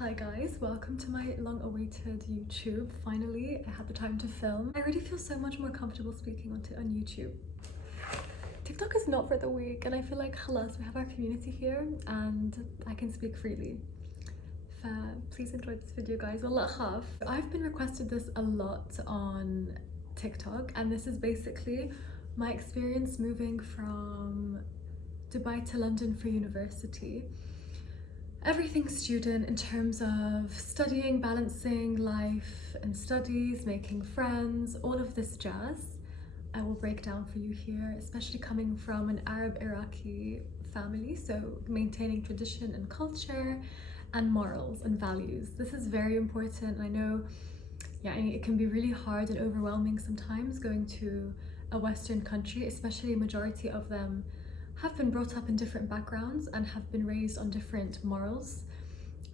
Hi guys, welcome to my long-awaited YouTube. Finally, I had the time to film. I already feel so much more comfortable speaking on YouTube. TikTok is not for the weak, and I feel like, halas, we have our community here and I can speak freely. Please enjoy this video, guys. Wallah, I've been requested this a lot on TikTok, and this is basically my experience moving from Dubai to London for university. Everything student in terms of studying, balancing life and studies, making friends, all of this jazz, I will break down for you here, especially coming from an Arab Iraqi family, so maintaining tradition and culture and morals and values. This is very important. I know, it can be really hard and overwhelming sometimes going to a Western country, especially a majority of them have been brought up in different backgrounds and have been raised on different morals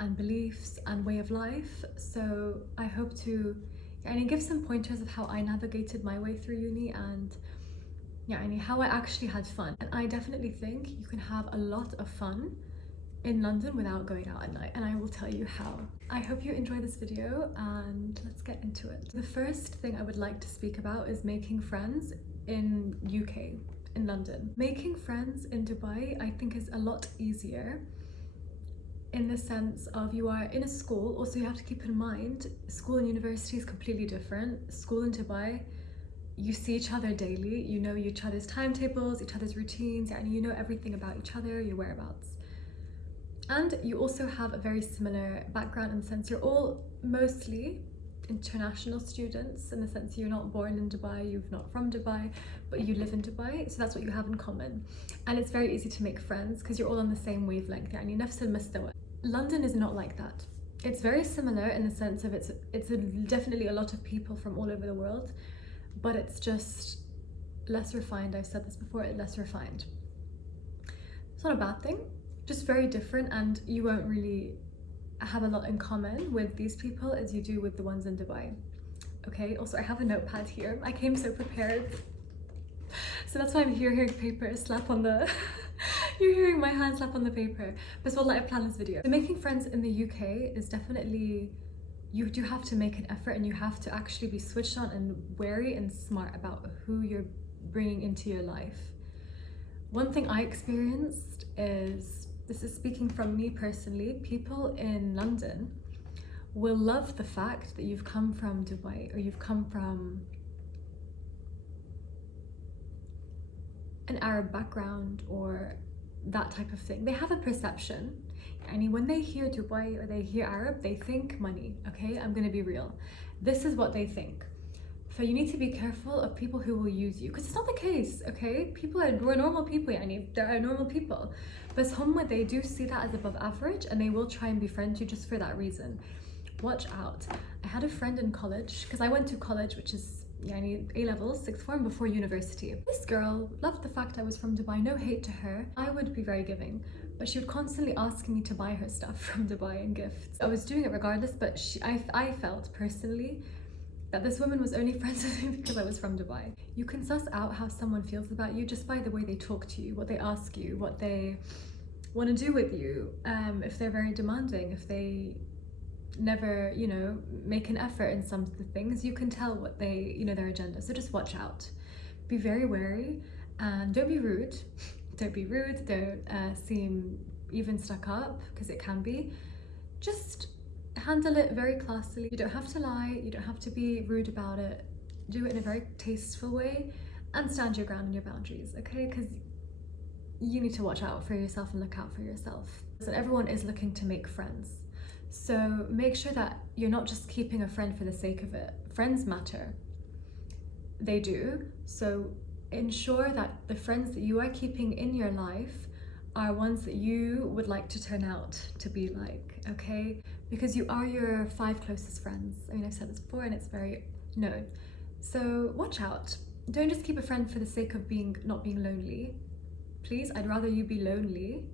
and beliefs and way of life. So I hope to give some pointers of how I navigated my way through uni and how I actually had fun. And I definitely think you can have a lot of fun in London without going out at night, and I will tell you how. I hope you enjoy this video and let's get into it. The first thing I would like to speak about is making friends in UK. In London. Making friends in Dubai, I think, is a lot easier in the sense of you are in a school. Also, you have to keep in mind, school and university is completely different. School in Dubai, you see each other daily, you know each other's timetables, each other's routines, and you know everything about each other, your whereabouts. And you also have a very similar background in the sense you're all mostly international students, in the sense you're not born in Dubai, you're not from Dubai, but you live in Dubai, so that's what you have in common. And it's very easy to make friends because you're all on the same wavelength. نفس المستوى. London is not like that. It's very similar in the sense of it's definitely a lot of people from all over the world, but it's just less refined. I've said this before, less refined. It's not a bad thing, just very different, and you won't really have a lot in common with these people as you do with the ones in Dubai. Okay, also I have a notepad here. I came so prepared, so that's why I'm here hearing paper slap on the you're hearing my hand slap on the paper. But wallah, I planned this video. So making friends in the UK is definitely, you do have to make an effort, and you have to actually be switched on and wary and smart about who you're bringing into your life. One thing I experienced is, this is speaking from me personally, people in London will love the fact that you've come from Dubai or you've come from an Arab background or that type of thing. They have a perception, and when they hear Dubai or they hear Arab, they think money. Okay, I'm gonna be real. This is what they think. So you need to be careful of people who will use you, because it's not the case. Okay, we're normal people. There are normal people, but they do see that as above average, and they will try and befriend you just for that reason. Watch out. I had a friend in college, because I went to college, which is A-levels, sixth form, before university. This girl loved the fact I was from Dubai. No hate to her. I would be very giving, but she would constantly ask me to buy her stuff from Dubai and gifts. I was doing it regardless, but I felt personally that this woman was only friends with me because I was from Dubai. You can suss out how someone feels about you just by the way they talk to you, what they ask you, what they want to do with you. If they're very demanding, if they never, make an effort in some of the things, you can tell what they, their agenda. So just watch out. Be very wary, and don't be rude. Don't be rude. Don't seem even stuck up, because it can be. Just handle it very classily. You don't have to lie, you don't have to be rude about it. Do it in a very tasteful way and stand your ground and your boundaries, okay? Because you need to watch out for yourself and look out for yourself. So everyone is looking to make friends. So make sure that you're not just keeping a friend for the sake of it. Friends matter. They do. So ensure that the friends that you are keeping in your life are ones that you would like to turn out to be like, okay? Because you are your 5 closest friends. I've said this before, and it's very known. So watch out. Don't just keep a friend for the sake of not being lonely. Please, I'd rather you be lonely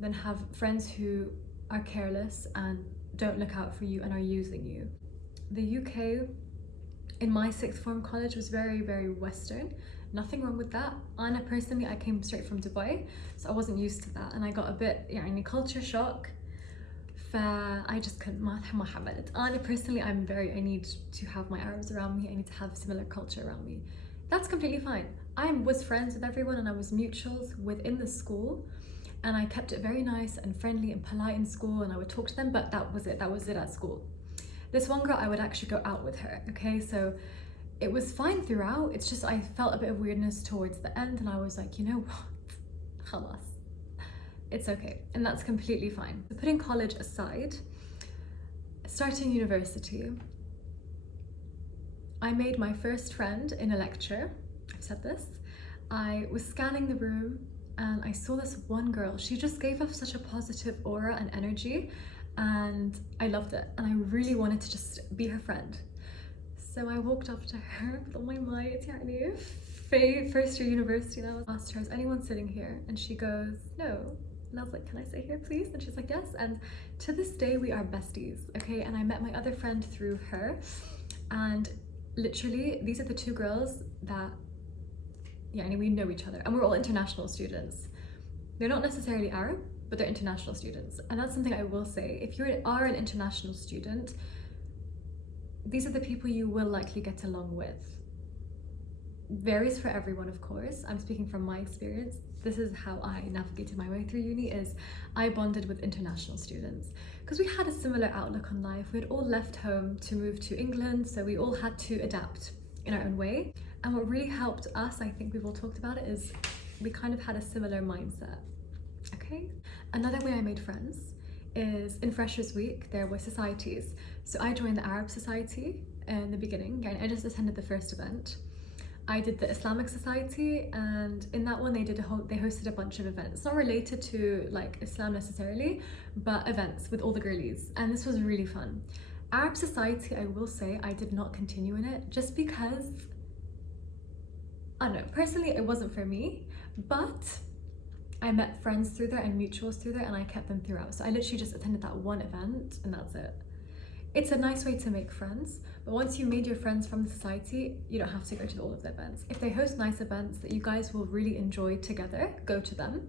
than have friends who are careless and don't look out for you and are using you. The UK in my sixth form college was very, very Western. Nothing wrong with that. Anna, personally, I came straight from Dubai, so I wasn't used to that, and I got a bit culture shock. I just couldn't. And personally, I need to have my Arabs around me. I need to have similar culture around me. That's completely fine. I was friends with everyone and I was mutuals within the school, and I kept it very nice and friendly and polite in school, and I would talk to them, but that was it at school. This one girl, I would actually go out with her, okay? So it was fine throughout. It's just I felt a bit of weirdness towards the end, and I was like, you know what? Khalas. It's okay, and that's completely fine. Putting college aside, starting university, I made my first friend in a lecture. I've said this. I was scanning the room and I saw this one girl. She just gave off such a positive aura and energy, and I loved it, and I really wanted to just be her friend. So I walked up to her with all my might, first year university, and I asked her, is anyone sitting here? And she goes, no. And I was like, can I sit here please? And she's like, yes. And to this day we are besties, okay? And I met my other friend through her, and literally these are the two girls that, yeah, we know each other, and we're all international students. They're not necessarily Arab, but they're international students. And that's something I will say. If you are an international student, these are the people you will likely get along with. Varies for everyone, of course. I'm speaking from my experience. This is how I navigated my way through uni, is I bonded with international students because we had a similar outlook on life. We had all left home to move to England, so we all had to adapt in our own way. And what really helped us, I think we've all talked about it, is we kind of had a similar mindset, okay? Another way I made friends is in Freshers Week, there were societies. So I joined the Arab Society in the beginning, and I just attended the first event. I did the Islamic Society, and in that one they hosted a bunch of events, not related to like Islam necessarily, but events with all the girlies, and this was really fun. Arab Society, I will say, I did not continue in it just because, I don't know, personally it wasn't for me, but I met friends through there and mutuals through there, and I kept them throughout. So I literally just attended that one event and that's it. It's a nice way to make friends, but once you made your friends from the society, you don't have to go to all of the events. If they host nice events that you guys will really enjoy together, go to them,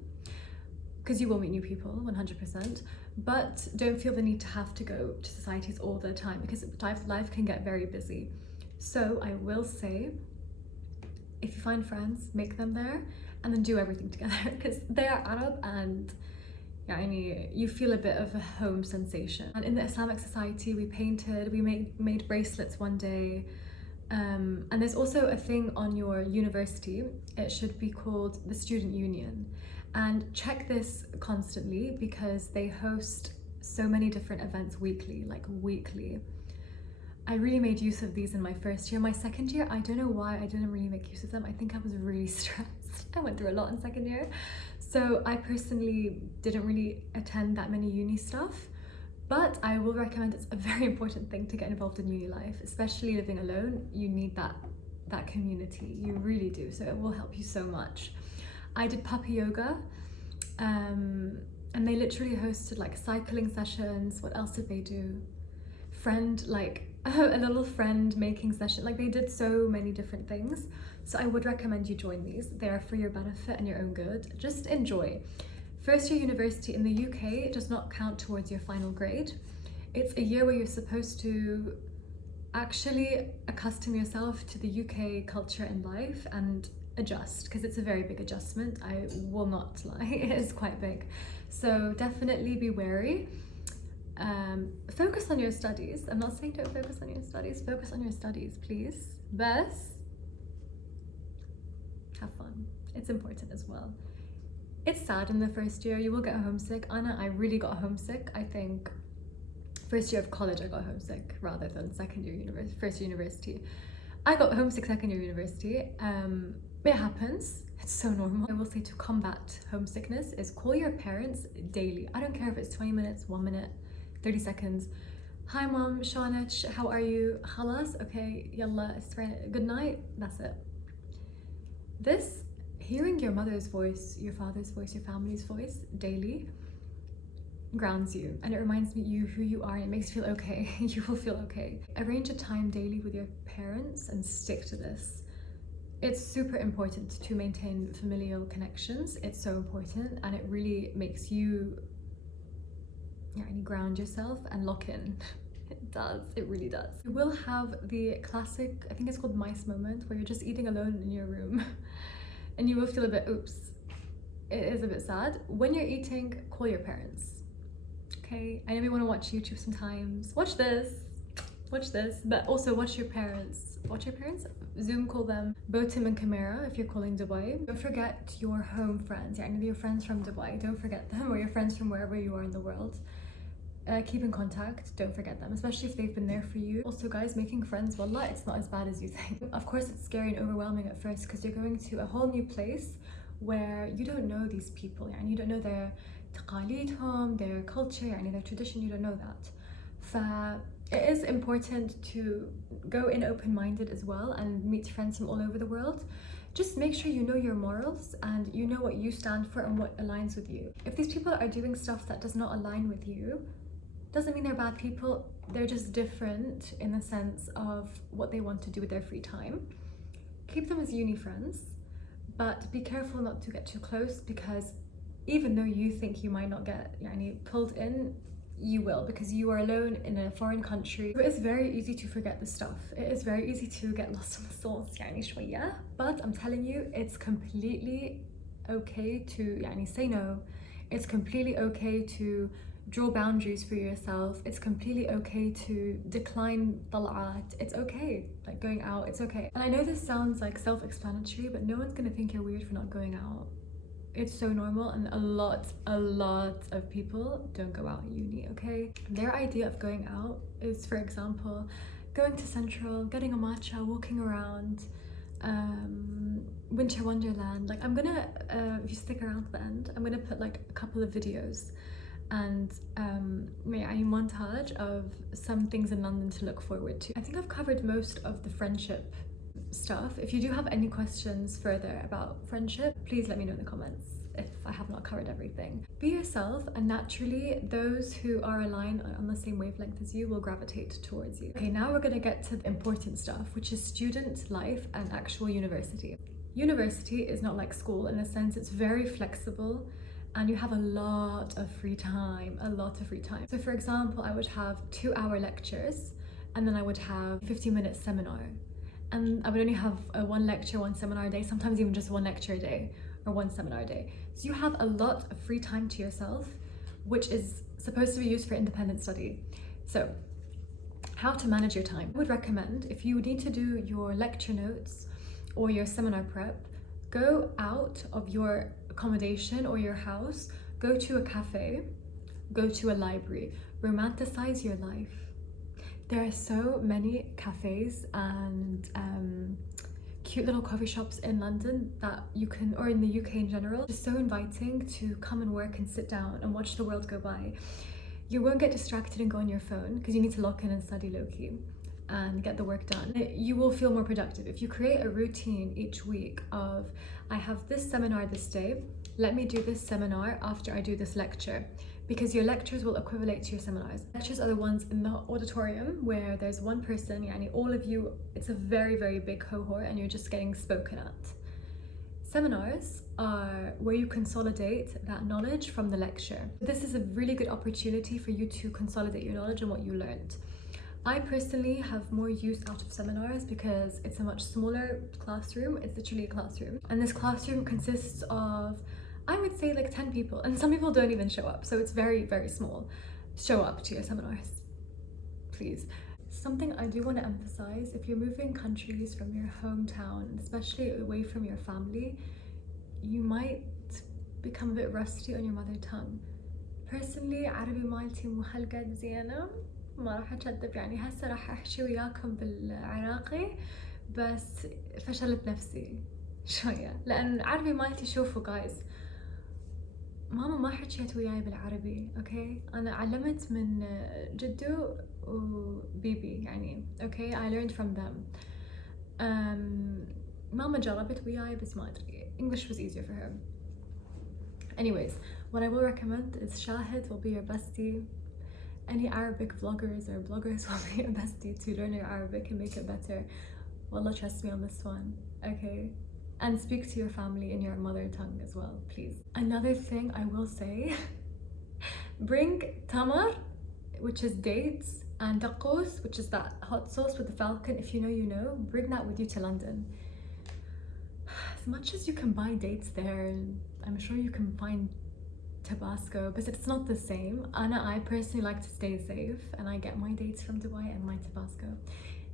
because you will meet new people, 100%. But don't feel the need to have to go to societies all the time, because life can get very busy. So I will say, if you find friends, make them there, and then do everything together, because they are Arab, and yeah, I mean, you feel a bit of a home sensation. And in the Islamic Society, we painted, we made bracelets one day. And there's also a thing on your university, it should be called the Student Union. And check this constantly because they host so many different events weekly, like weekly. I really made use of these in my first year. My second year, I don't know why I didn't really make use of them. I think I was really stressed. I went through a lot in second year. So I personally didn't really attend that many uni stuff, but I will recommend it's a very important thing to get involved in uni life, especially living alone. You need that community, you really do. So it will help you so much. I did puppy yoga, and they literally hosted like cycling sessions. What else did they do? A little friend making session. Like, they did so many different things. So I would recommend you join these. They are for your benefit and your own good. Just enjoy. First year university in the UK does not count towards your final grade. It's a year where you're supposed to actually accustom yourself to the UK culture and life and adjust, because it's a very big adjustment. I will not lie, it is quite big. So definitely be wary. Focus on your studies. I'm not saying don't focus on your studies. Focus on your studies, please. Best. Have fun. It's important as well. It's sad in the first year. You will get homesick. Anna, I really got homesick. I think first year of college I got homesick rather than first year university. I got homesick second year university. It happens. It's so normal. I will say, to combat homesickness is call your parents daily. I don't care if it's 20 minutes, 1 minute, 30 seconds. Hi mom, Shawnich, how are you? Khalas, okay, yalla, good night, that's it. This, hearing your mother's voice, your father's voice, your family's voice daily grounds you, and it reminds you who you are, and it makes you feel okay. You will feel okay. Arrange a time daily with your parents and stick to this. It's super important to maintain familial connections. It's so important, and it really makes you ground yourself and lock in. It does, it really does. You will have the classic, I think it's called mice moment, where you're just eating alone in your room and you will feel a bit, oops, it is a bit sad. When you're eating, call your parents, okay? I know we want to watch YouTube sometimes. Watch this, but also watch your parents. Zoom call them, Botim and Camara if you're calling Dubai. Don't forget your home friends, your friends from Dubai, don't forget them, or your friends from wherever you are in the world. Keep in contact, don't forget them, especially if they've been there for you. Also guys, making friends, wallah, it's not as bad as you think. Of course it's scary and overwhelming at first because you're going to a whole new place where you don't know these people, you don't know their taqaleedhum, their culture, their tradition, you don't know that. It is important to go in open-minded as well and meet friends from all over the world. Just make sure you know your morals and you know what you stand for and what aligns with you. If these people are doing stuff that does not align with you, doesn't mean they're bad people, they're just different in the sense of what they want to do with their free time. Keep them as uni friends, but be careful not to get too close, because even though you think you might not get pulled in, you will, because you are alone in a foreign country. It is very easy to forget the stuff. It is very easy to get lost in the sauce, شوية. But I'm telling you, it's completely okay to say no. It's completely okay to draw boundaries for yourself. It's completely okay to decline tal'at. It's okay, like going out, it's okay. And I know this sounds like self-explanatory, but no one's gonna think you're weird for not going out. It's so normal, and a lot of people don't go out at uni, okay? Their idea of going out is, for example, going to Central, getting a matcha, walking around, Winter Wonderland. Like, I'm gonna, if you stick around to the end, I'm gonna put like a couple of videos and a montage of some things in London to look forward to. I think I've covered most of the friendship stuff. If you do have any questions further about friendship, please let me know in the comments if I have not covered everything. Be yourself, and naturally those who are aligned on the same wavelength as you will gravitate towards you. Okay, now we're gonna get to the important stuff, which is student life and actual university. University is not like school in a sense. It's very flexible and you have a lot of free time, So for example, I would have 2-hour lectures and then I would have 15-minute seminar. And I would only have one lecture, one seminar a day, sometimes even just one lecture a day or one seminar a day. So you have a lot of free time to yourself, which is supposed to be used for independent study. So how to manage your time? I would recommend, if you need to do your lecture notes or your seminar prep, go out of your accommodation or your house, go to a cafe, go to a library, romanticize your life. There are so many cafes and cute little coffee shops in London that you can, or in the UK in general, it's so inviting to come and work and sit down and watch the world go by. You won't get distracted and go on your phone because you need to lock in and study low-key and get the work done. You will feel more productive if you create a routine each week of, I have this seminar this day, let me do this seminar after I do this lecture, because your lectures will equivalent to your seminars. Lectures are the ones in the auditorium where there's one person, all of you, it's a very, very big cohort and you're just getting spoken at. Seminars are where you consolidate that knowledge from the lecture. This is a really good opportunity for you to consolidate your knowledge and what you learned. I personally have more use out of seminars because it's a much smaller classroom. It's literally a classroom. And this classroom consists of, I would say, like 10 people, and some people don't even show up. So it's very, very small. Show up to your seminars, please. Something I do want to emphasize, if you're moving countries from your hometown, especially away from your family, you might become a bit rusty on your mother tongue. Personally, عربي مالتي مو هالقد زينة. ما راح أكذب، هسه راح أحكي وياكم بالعراقي بس فشلت نفسي شوية، لأن عربي مالتي شوفوا guys، ماما ما حكيت وياي بالعربي، اوكي؟ أنا علمت من جدو وبيبي اوكي؟ I learned from them. ماما جربت وياي بس ما أدري. English was easier for her. Anyways, what I will recommend is Shahid will be your bestie. Any Arabic vloggers or bloggers will be your bestie to learn your Arabic and make it better. Wallah, trust me on this one, okay? And speak to your family in your mother tongue as well, please. Another thing I will say, Bring tamar, which is dates, and tacos, which is that hot sauce with the falcon. If you know, you know. Bring that with you to London. As much as you can buy dates there, I'm sure you can find Tabasco, but it's not the same. I personally like to stay safe, and I get my dates from Dubai and my Tabasco.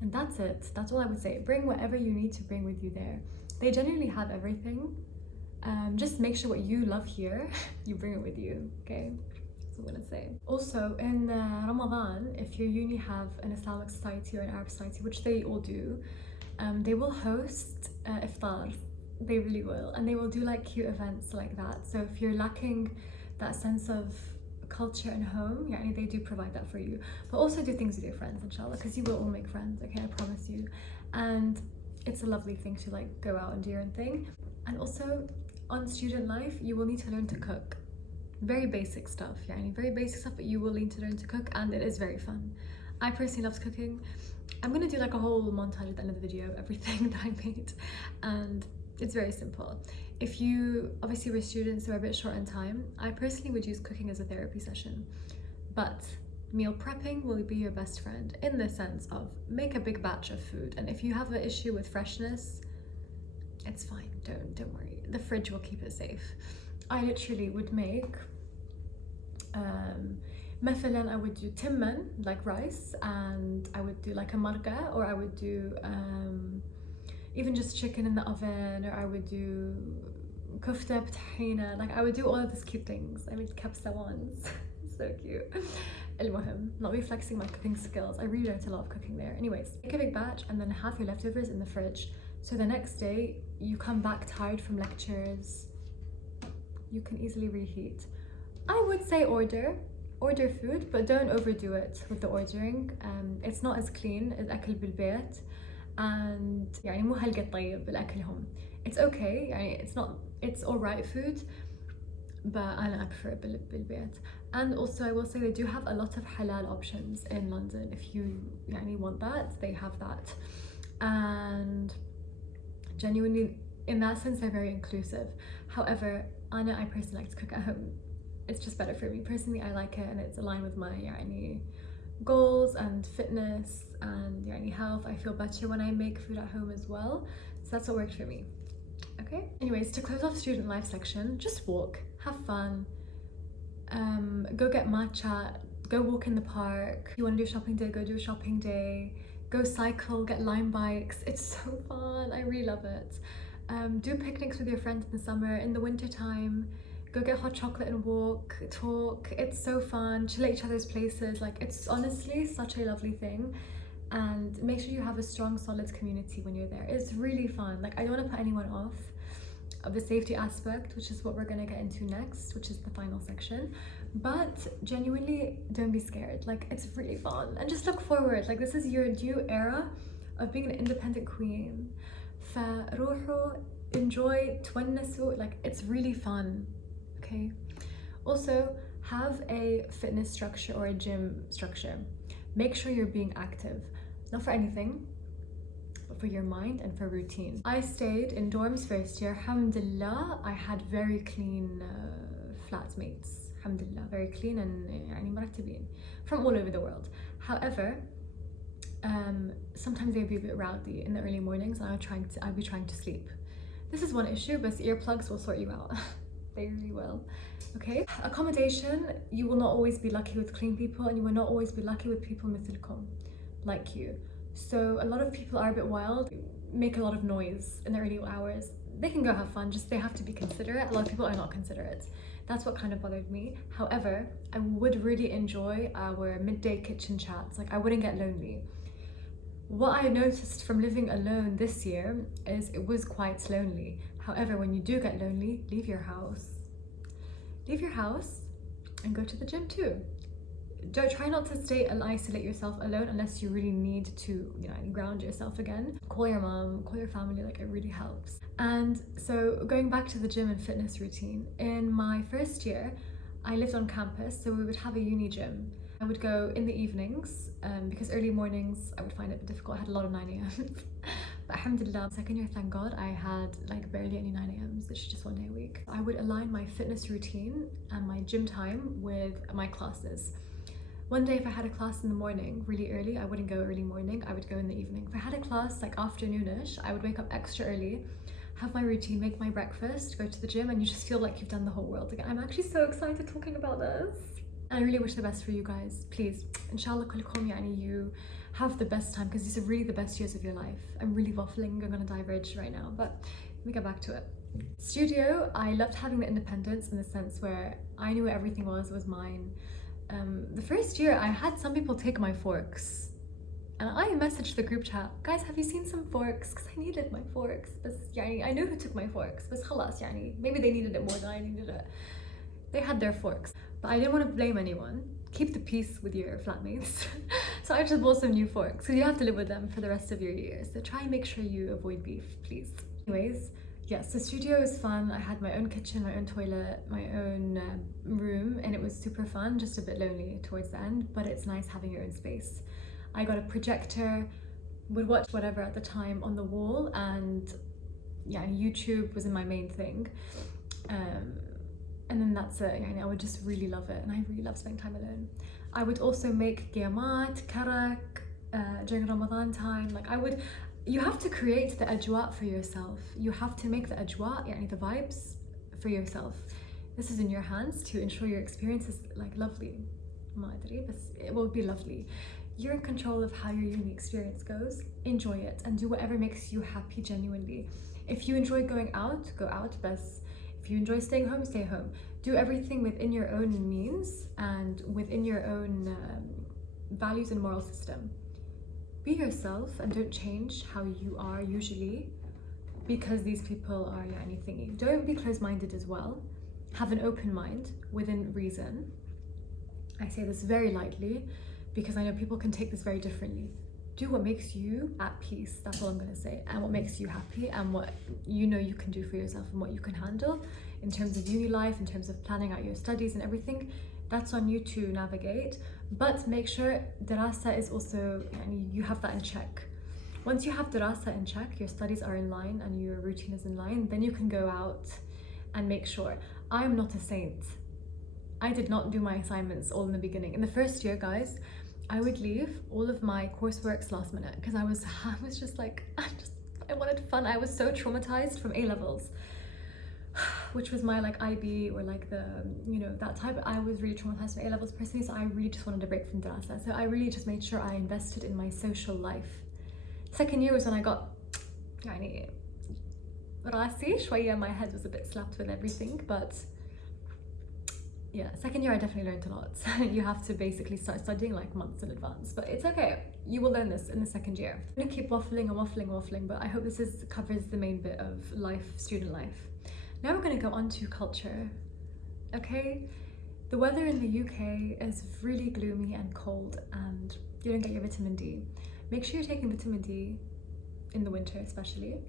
And that's it. That's all I would say. Bring whatever you need to bring with you there. They genuinely have everything. Just make sure what you love here, you bring it with you, okay? That's what I'm gonna say. Also, in Ramadan, if your uni have an Islamic society or an Arab society, which they all do, they will host iftar. They really will. And they will do like cute events like that. So if you're lacking that sense of culture and home, yeah, they do provide that for you. But also do things with your friends, inshallah, because you will all make friends, okay? I promise you. And it's a lovely thing to like go out and do your own thing. And also on student life, you will need to learn to cook. Very basic stuff, yeah, very basic stuff, but you will need to learn to cook, and it is very fun. I personally love cooking. I'm gonna do like a whole montage at the end of the video of everything that I made, and it's very simple. If you, obviously we're students, so we're a bit short on time, I personally would use cooking as a therapy session, but meal prepping will be your best friend in the sense of make a big batch of food, and if you have an issue with freshness, it's fine, don't worry, the fridge will keep it safe. I literally would make مثلا I would do timman, like rice, and I would do like a marqa, or I would do even just chicken in the oven, or I would do kufta b'tahina, like I would do all of these cute things. I made kabsa once, so cute. المهم, not me flexing my cooking skills, I really learned a lot of cooking there. Anyways, make a big batch and then have your leftovers in the fridge, so the next day you come back tired from lectures, you can easily reheat. I would say order food, but don't overdo it with the ordering. It's not as clean as أكل بالبيت, and يعني مو هالقد طيب الأكل هم. It's okay, يعني it's alright food, but I prefer it بالبيت. And also I will say they do have a lot of halal options in London. If you يعني want that, they have that. And genuinely, in that sense, they're very inclusive. However, I personally like to cook at home. It's just better for me. Personally, I like it, and it's aligned with my يعني goals and fitness and يعني health. I feel better when I make food at home as well. So that's what worked for me. Okay? Anyways, to close off student life section, just walk, have fun, go get matcha, go walk in the park. If you want to do a shopping day, go do a shopping day. Go cycle, get Lime bikes. It's so fun. I really love it. Do picnics with your friends in the summer. In the winter time, go get hot chocolate and walk, talk. It's so fun. Chill at each other's places. Like, it's honestly such a lovely thing. And make sure you have a strong, solid community when you're there. It's really fun. Like, I don't want to put anyone off of the safety aspect, which is what we're gonna get into next, which is the final section. But genuinely, don't be scared. Like, it's really fun, and just look forward. Like, this is your new era of being an independent queen. فروحوا, enjoy, تونسوا. Like, it's really fun. Okay. Also, have a fitness structure or a gym structure. Make sure you're being active, not for anything, but for your mind and for routine. I stayed in dorms first year. Alhamdulillah, I had very clean flatmates. Alhamdulillah, very clean and يعني مرتبين from all over the world. However, sometimes they'd be a bit rowdy in the early mornings, and I'd be trying to sleep. This is one issue, but earplugs will sort you out. They really will. Okay. Accommodation, you will not always be lucky with clean people, and you will not always be lucky with people مثلكم, like you. So a lot of people are a bit wild, make a lot of noise in the early hours. They can go have fun, just they have to be considerate. A lot of people are not considerate. That's what kind of bothered me. However, I would really enjoy our midday kitchen chats. Like, I wouldn't get lonely. What I noticed from living alone this year is it was quite lonely. However, when you do get lonely, leave your house. Leave your house and go to the gym too. Don't try not to stay and isolate yourself alone unless you really need to, you know, ground yourself again. Call your mom, call your family, like, it really helps. And so going back to the gym and fitness routine, in my first year, I lived on campus, so we would have a uni gym. I would go in the evenings because early mornings I would find it difficult. I had a lot of 9 a.m. But alhamdulillah, second year, thank God, I had like barely any 9 a.m.s, literally just 1 day a week. I would align my fitness routine and my gym time with my classes. One day if I had a class in the morning really early, I wouldn't go early morning, I would go in the evening. If I had a class like afternoonish, I would wake up extra early, have my routine, make my breakfast, go to the gym, and you just feel like you've done the whole world again. I'm actually so excited talking about this. And I really wish the best for you guys. Please, inshallah, kullukum, you have the best time, because these are really the best years of your life. I'm really waffling, I'm gonna diverge right now, but let me get back to it. Studio, I loved having the independence in the sense where I knew everything was mine. The first year I had some people take my forks, and I messaged the group chat, guys, have you seen some forks? Because I needed my forks. But I know who took my forks, but khalas, maybe they needed it more than I needed it. They had their forks, but I didn't want to blame anyone. Keep the peace with your flatmates. So I just bought some new forks, because you have to live with them for the rest of your years. So try and make sure you avoid beef, please. Anyways, yes, the studio is fun. I had my own kitchen, my own toilet, my own room, and it was super fun, just a bit lonely towards the end, but it's nice having your own space. I got a projector, would watch whatever at the time on the wall, and yeah, YouTube was in my main thing. And then that's it. I would just really love it, and I really love spending time alone. I would also make qiyamat, karak, during Ramadan time. Like you have to create the ajwa for yourself. You have to make the ajwa, the vibes for yourself. This is in your hands to ensure your experience is like lovely. It will be lovely. You're in control of how your uni experience goes. Enjoy it and do whatever makes you happy genuinely. If you enjoy going out, go out, best. If you enjoy staying home, stay home. Do everything within your own means and within your own values and moral system. Be yourself and don't change how you are usually because these people are thingy. Don't be closed-minded as well. Have an open mind within reason. I say this very lightly because I know people can take this very differently. Do what makes you at peace, that's all I'm gonna say, and what makes you happy and what you know you can do for yourself and what you can handle in terms of uni life, in terms of planning out your studies and everything. That's on you to navigate, but make sure dirasa is also, you have that in check. Once you have dirasa in check, your studies are in line and your routine is in line, then you can go out and make sure. I am not a saint. I did not do my assignments all in the beginning. In the first year, guys, I would leave all of my courseworks last minute because I was just like, I wanted fun. I was so traumatized from A-levels, which was my like IB or like the, that type. I was really traumatized from A-levels personally, so I really just wanted a break from Dirasa. So I really just made sure I invested in my social life. Second year was when I got, راسي شوية, my head was a bit slapped with everything, but yeah, second year I definitely learned a lot. You have to basically start studying like months in advance, but it's okay. You will learn this in the second year. I'm gonna keep waffling, but I hope this covers the main bit of life, student life. Now we're gonna go on to culture, okay? The weather in the UK is really gloomy and cold and you don't get your vitamin D. Make sure you're taking vitamin D in the winter especially.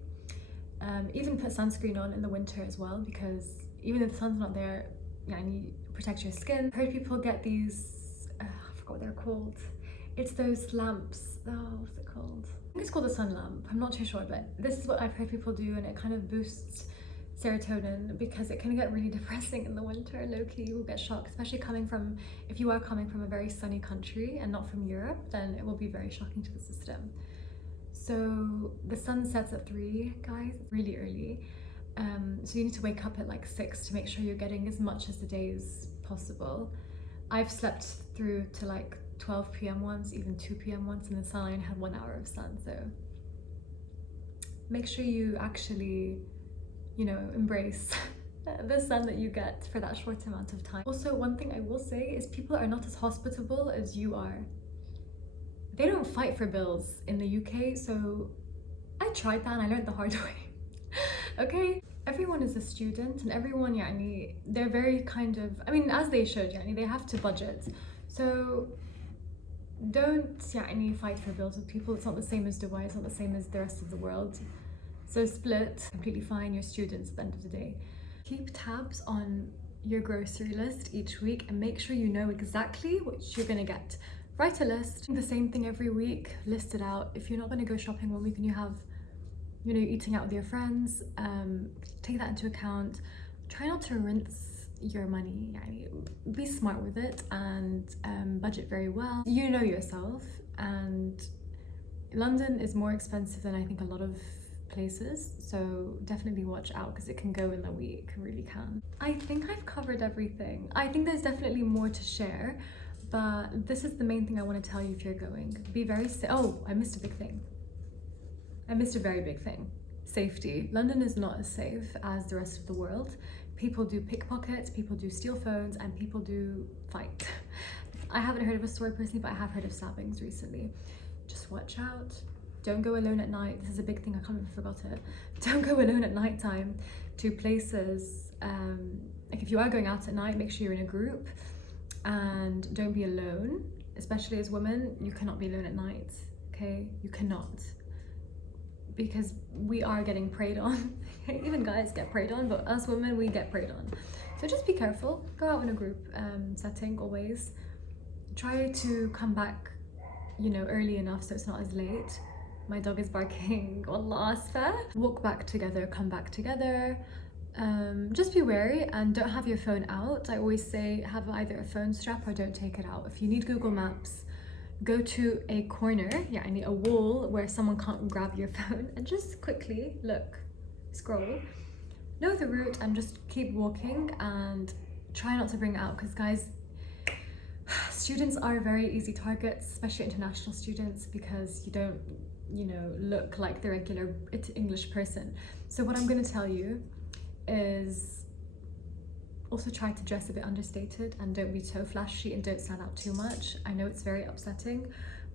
Even put sunscreen on in the winter as well, because even if the sun's not there, protect your skin. I've heard people get these, I forgot what they're called. It's those lamps, what's it called? I think it's called a sun lamp, I'm not too sure, but this is what I've heard people do, and it kind of boosts serotonin because it can get really depressing in the winter. Low-key, you will get shocked, especially if you are coming from a very sunny country and not from Europe, then it will be very shocking to the system. So the sun sets at 3, guys, really early. So you need to wake up at like 6 to make sure you're getting as much as the day as possible. I've slept through to like 12 p.m. once, even 2 p.m. once in the sun. I only had 1 hour of sun, so make sure you actually, embrace the sun that you get for that short amount of time. Also, one thing I will say is people are not as hospitable as you are. They don't fight for bills in the UK, so I tried that and I learned the hard way. Okay, everyone is a student and everyone, they're very kind of, as they should, they have to budget. So don't, fight for bills with people. It's not the same as Dubai, it's not the same as the rest of the world. So split, completely fine, you're students at the end of the day. Keep tabs on your grocery list each week and make sure you know exactly what you're gonna get. Write a list, the same thing every week, list it out. If you're not gonna go shopping one week and you have you know, eating out with your friends, take that into account. Try not to rinse your money. Be smart with it and budget very well. You know yourself, and London is more expensive than I think a lot of places, so definitely watch out because it can go in a week, really can. I think I've covered everything. I think there's definitely more to share, but this is the main thing I want to tell you if you're going. Be very oh, I missed a big thing. I missed a very big thing. Safety. London is not as safe as the rest of the world. People do pickpockets, people do steal phones, and people do fight. I haven't heard of a story personally, but I have heard of stabbings recently. Just watch out. Don't go alone at night. This is a big thing, I can't believe I forgot it. Don't go alone at night time to places. Like if you are going out at night, make sure you're in a group and don't be alone. Especially as women, you cannot be alone at night, okay? You cannot. Because we are getting preyed on. Even guys get preyed on, but us women, we get preyed on. So just be careful. Go out in a group setting always. Try to come back, you know, early enough so it's not as late. My dog is barking. Wallah asfa. Walk back together, come back together. Just be wary and don't have your phone out. I always say have either a phone strap or don't take it out. If you need Google Maps, go to a corner, I need a wall where someone can't grab your phone, and just quickly look, scroll, know the route, and just keep walking and try not to bring it out, because guys, students are very easy targets, especially international students, because you don't, you know, look like the regular English person. So what I'm going to tell you is also try to dress a bit understated and don't be so flashy and don't stand out too much. I know it's very upsetting,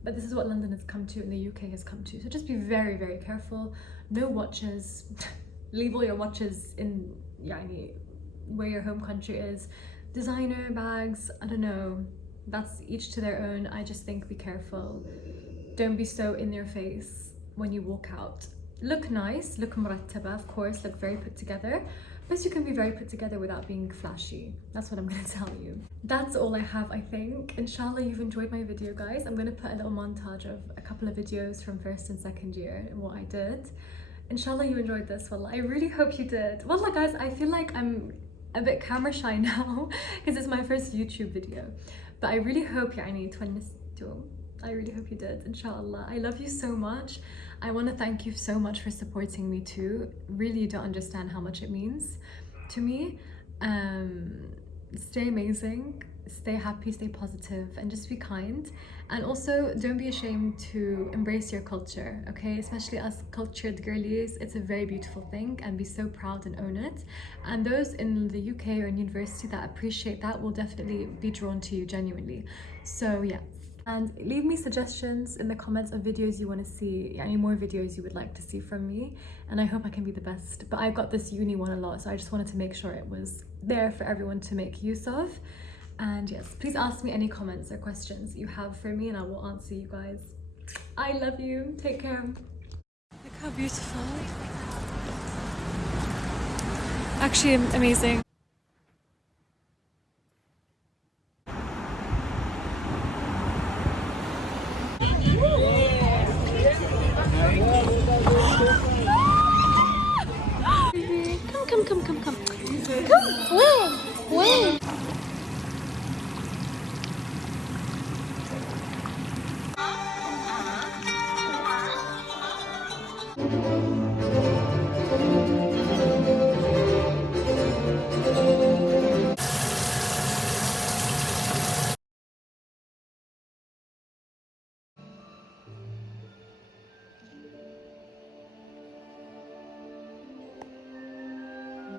but this is what London has come to and the UK has come to. So just be very, very careful. No watches. Leave all your watches in where your home country is. Designer bags, I don't know. That's each to their own. I just think be careful. Don't be so in their face when you walk out. Look nice, look murattaba, of course, look very put together. But you can be very put together without being flashy. That's what I'm going to tell you. That's all I have, I think. Inshallah, you've enjoyed my video, guys. I'm going to put a little montage of a couple of videos from first and second year and what I did. Inshallah, you enjoyed this. Wallah, I really hope you did. Wallah, guys, I feel like I'm a bit camera shy now because it's my first YouTube video. But I really hope I really hope you did, inshallah. I love you so much. I want to thank you so much for supporting me too. Really, you don't understand how much it means to me. Stay amazing, stay happy, stay positive, and just be kind. And also, don't be ashamed to embrace your culture, okay? Especially us cultured girlies, it's a very beautiful thing, and be so proud and own it. And those in the UK or in university that appreciate that will definitely be drawn to you genuinely. So yeah. And leave me suggestions in the comments of videos you want to see, any more videos you would like to see from me, and I hope I can be the best. But I got this uni one a lot, so I just wanted to make sure it was there for everyone to make use of. And yes, please ask me any comments or questions you have for me and I will answer you guys. I love you, take care. Look how beautiful. Actually amazing. Come. Where?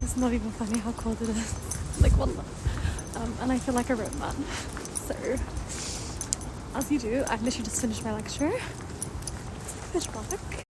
It's not even funny how cold it is. Like, wallah. And I feel like a road man. So, as you do, I've literally just finished my lecture. It's pitch black.